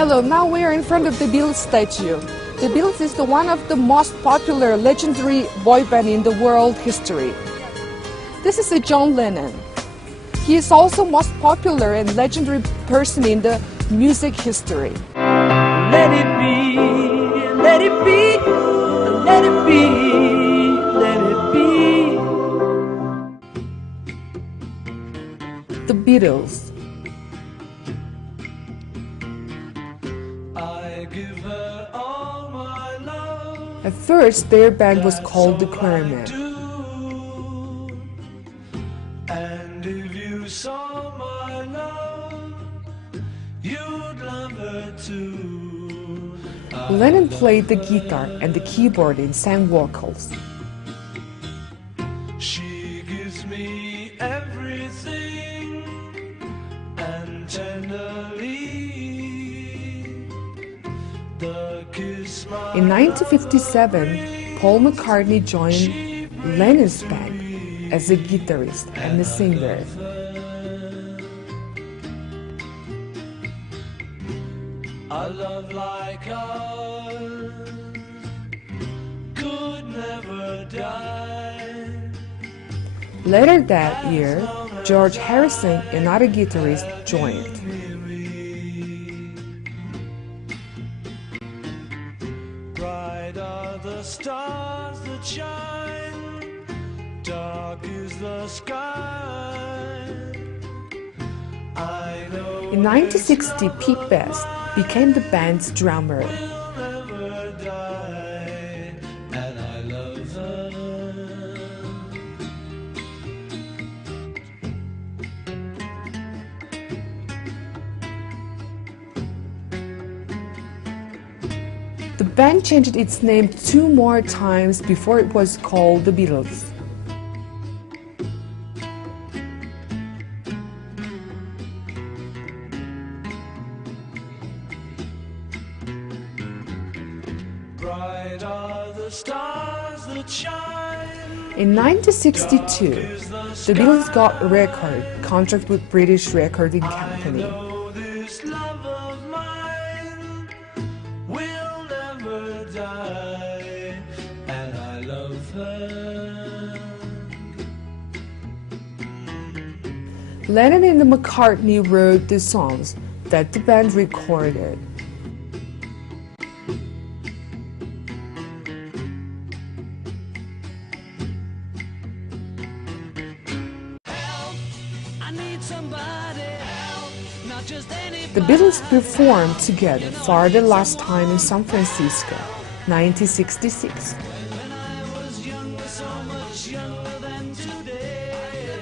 Hello, now we are in front of the Beatles statue. The Beatles is one of the most popular legendary boy band in the world history. This is John Lennon. He is also most popular and legendary person in the music history. Let it be, let it be, let it be, let it be. The Beatles. I give her all my love. At first, their band was called the Quarrymen. And if you saw my love, you'd love her too. Lennon played the guitar and the keyboard and sang vocals. She gives me everything, and tenderly the kiss my In 1957, Paul McCartney joined Lennon's band as a guitarist and a singer. A love like ours could never die. Later that year, George Harrison, another guitarist, joined. Bright are the stars that shine, dark is the sky. I know In 1960, Pete Best became the band's drummer. we'll never die, and I love her. The band changed its name 2 more times before it was called the Beatles. Bright are the stars that shine. In 1962, the Beatles got a record contract with British Recording Company. Oh, this love of mine will never die, and I love her. Lennon and McCartney wrote the songs that the band recorded. I need somebody help, not just anybody. The Beatles performed together for the last time in San Francisco, 1966. When I was younger, so much younger than today,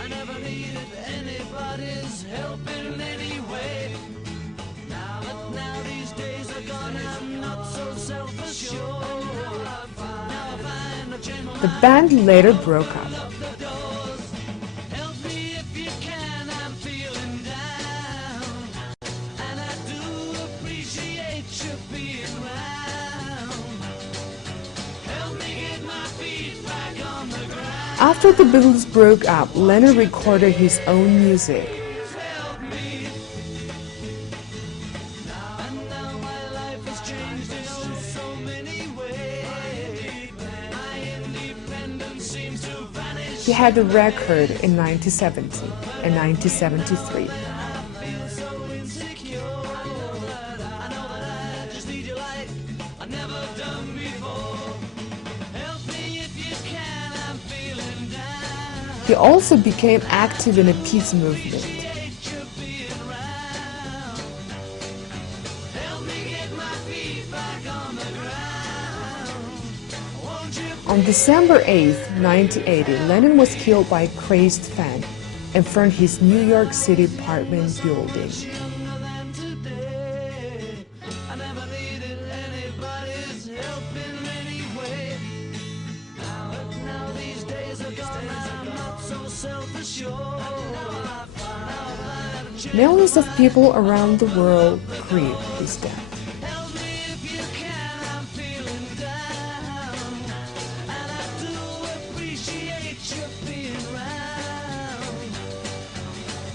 I never needed anybody's help in any way. Now these days are gone, I'm not so self-assured. Now I find a gem on The band later broke up. the doors. Help me if you can, I'm feeling down, and I do appreciate you being round. Help me get my feet back on the ground. After the Beatles broke up, Lennon recorded his own music. Help me. And now my life has changed in oh so many ways. My independence seems to vanish. He had a record in 1970 and 1973. I feel so insecure. I know that I just need you like I've never done before. Help me if you can, I'm feeling down. He also became active in the peace movement. Hate you being round. Help me get my feet back on the ground. Won't you On December 8, 1980, Lennon was killed by a crazed fan in front of his New York City apartment building. younger than today? I never needed anybody's help in any way. Now these days are gone, I'm not so self-assured. Now I find a chance. Millions of people around the world grieve his death. Help me if you can, I'm feeling down, and I do appreciate you being round.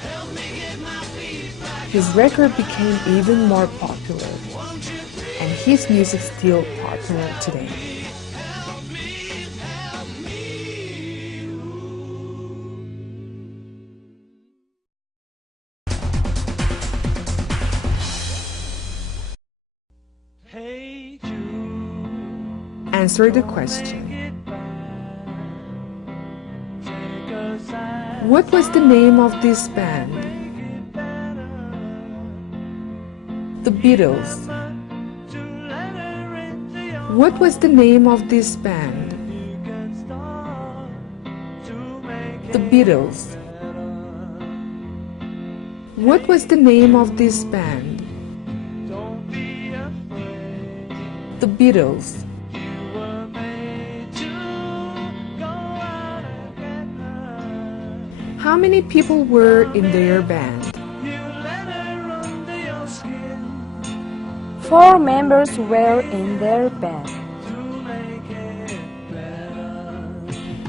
Help me get my feet back his record became even more popular, and his music still popular today. Hey Jude, Answer the question. What was the name of this band? The Beatles. What was the name of this band? The Beatles. What was the name of this band? The Beatles. How many people were in their band? 4 members were in their band.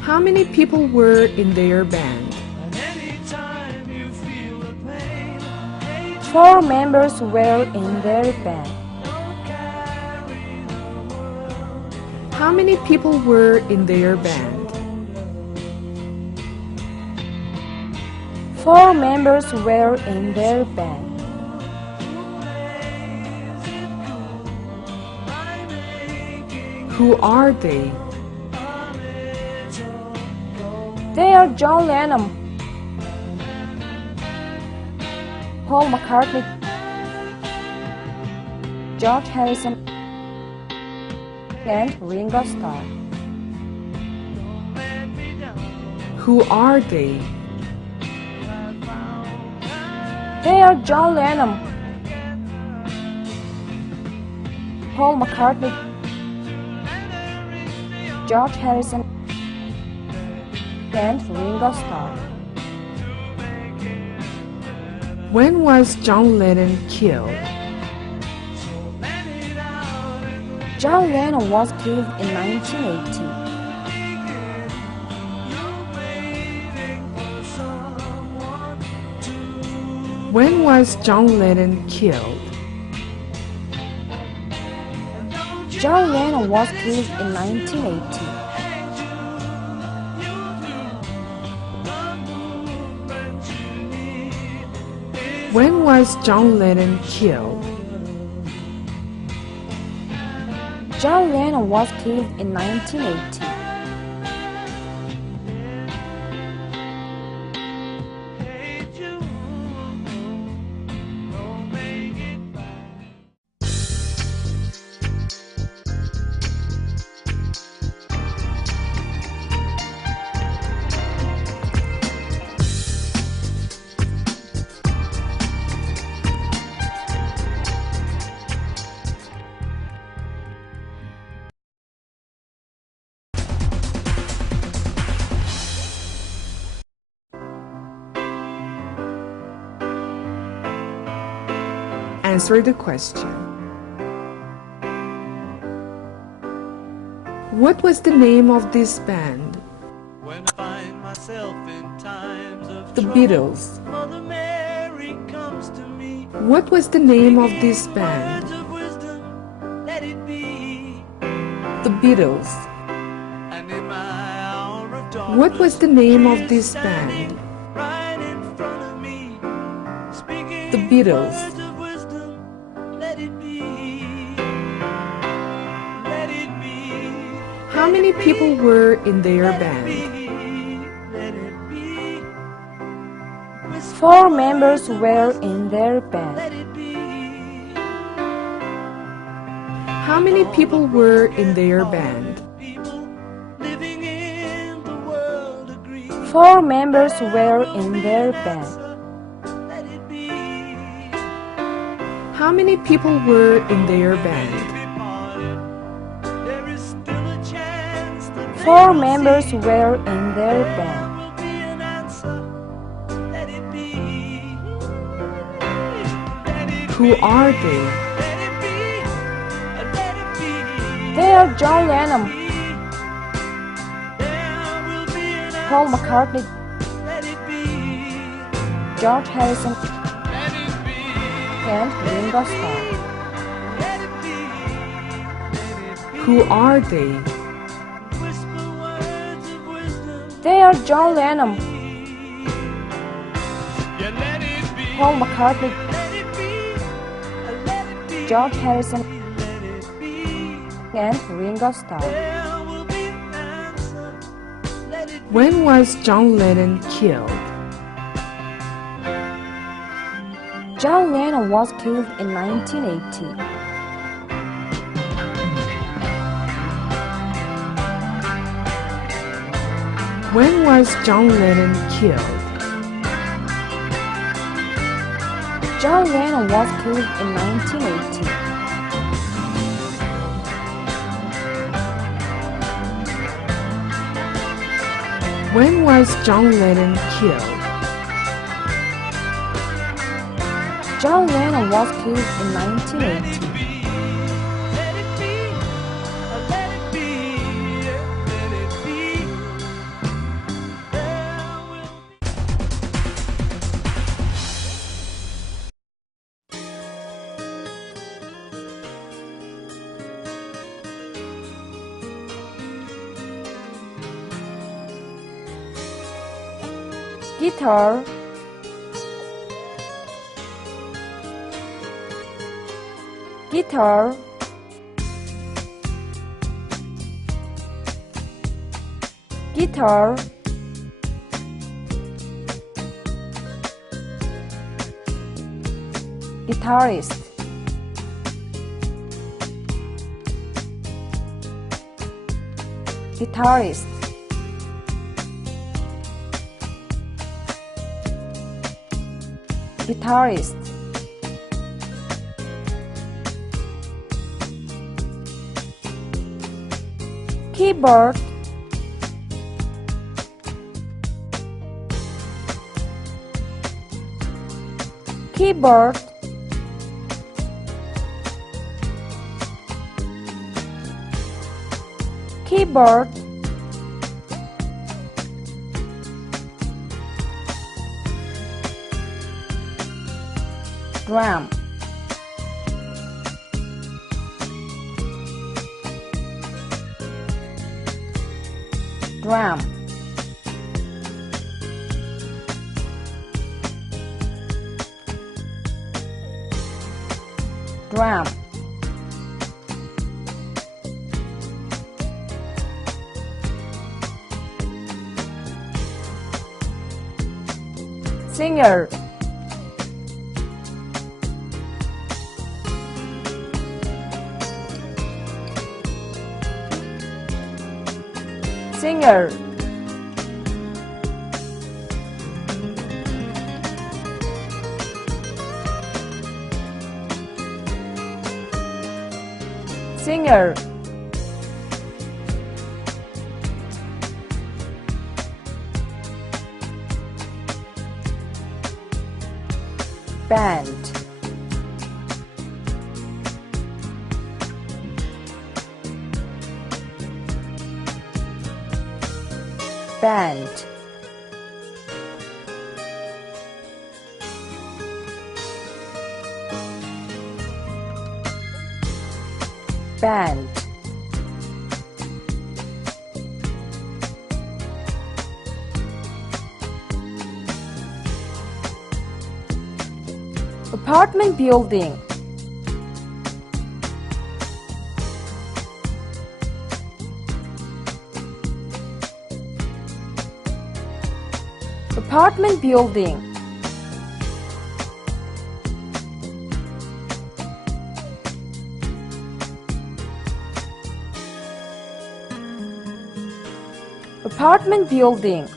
How many people were in their band? 4 members were in their band. How many people were in their band? 4 members were in their band. Who are they? They are John Lennon, Paul McCartney, George Harrison, and Ringo Starr. Who are they? They are John Lennon, Paul McCartney, George Harrison, and Ringo Starr. When was John Lennon killed? John Lennon was killed in 1980. When was John Lennon killed? John Lennon was killed in 1980. When was John Lennon killed? John Lennon was killed in 1980. Answer the question. What was the name of this band? when I find myself in times of The trouble, Beatles. Mother Mary comes to me. What was the name of this band? Words of wisdom, let it be. The Beatles. And in my hour of darkness, What was the name she of is this standing band? right in front of me, speaking The Beatles. words of wisdom, let it be. Let it be. How many people were in their band? Let it be. 4 members were in their band. Let it be. How many people were in their band? People living in the world agree. 4 members were in their band. Let it be. How many people were in their band? There is still a chance that 4 members were in their band. there will be an answer. Let it be. Let it Who be. are they? Let it be. Let it be. They are John Lennon, There will be an Paul answer. McCartney, Let it be. George Harrison, Let it be. and Ringo Starr. Let it be, let it be. Who are they? Whisper words of wisdom. They are John Lennon, Yeah, let it be. Paul McCartney, Let it be. Let it be. George Harrison, Let it be. and Ringo Starr. There will be an answer. Let it be. When was John Lennon killed? John Lennon was killed in 1980. When was John Lennon killed? John Lennon was killed in 1980. When was John Lennon killed? John Lennon was killed in 1980. Let it be. Let it be. Let it be. There will be. Guitar, guitar, guitar, guitarist, guitarist, guitarist, keyboard, keyboard, keyboard, drum, drum, drum, singer, singer, singer, band, band, band, apartment building, apartment building, apartment building,